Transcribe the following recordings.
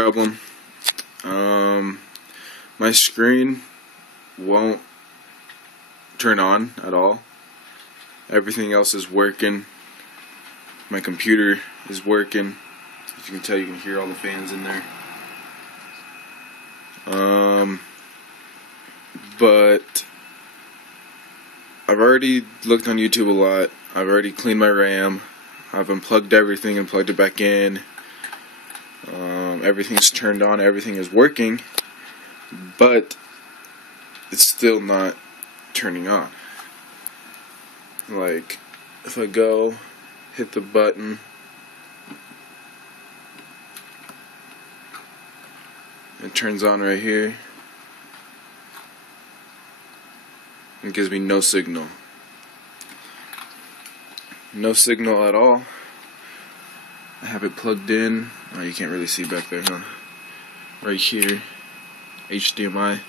problem. My screen won't turn on at all. Everything else is working. My computer is working. As you can tell, you can hear all the fans in there. But I've already looked on YouTube a lot. I've already cleaned my RAM. I've unplugged everything and plugged it back in. Everything's turned on. Everything is working. But it's still not turning on. Like, if I go, hit the button, it turns on right here. It gives me no signal. No signal at all. I have it plugged in. Oh, you can't really see back there, huh? Right here. HDMI.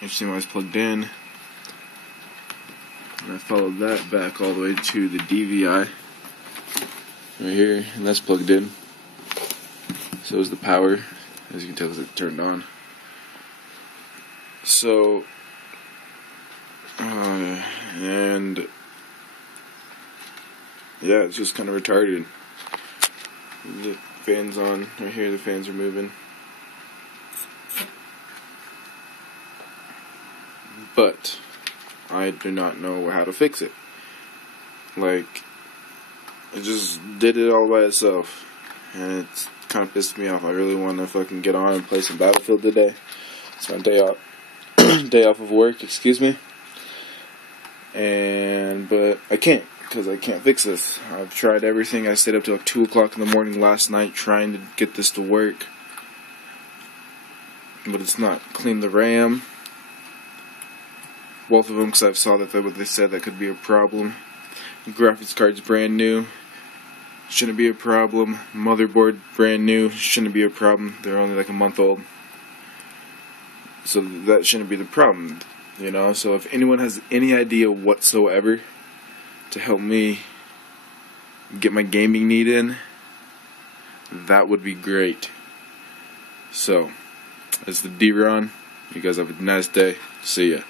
HDMI is plugged in. And I followed that back all the way to the DVI. Right here, and that's plugged in. So is the power, as you can tell, it's turned on. So, and yeah, it's just kind of retarded. The fan's on right here. The fans are moving, but I do not know how to fix it. Like, it just did it all by itself, and it's kind of pissed me off. I really want to fucking get on and play some Battlefield today. It's my day off, day off of work, excuse me. But I can't, because I can't fix this. I've tried everything. I stayed up till like 2 o'clock in the morning last night trying to get this to work, but it's not. Clean the RAM, both of them, because I saw that what they said that could be a problem. Graphics card's brand new, shouldn't be a problem. Motherboard brand new, shouldn't be a problem. They're only like a month old, so that shouldn't be the problem, you know. So if anyone has any idea whatsoever to help me get my gaming need in, that would be great. So, it's the D-Ron. You guys have a nice day. See ya.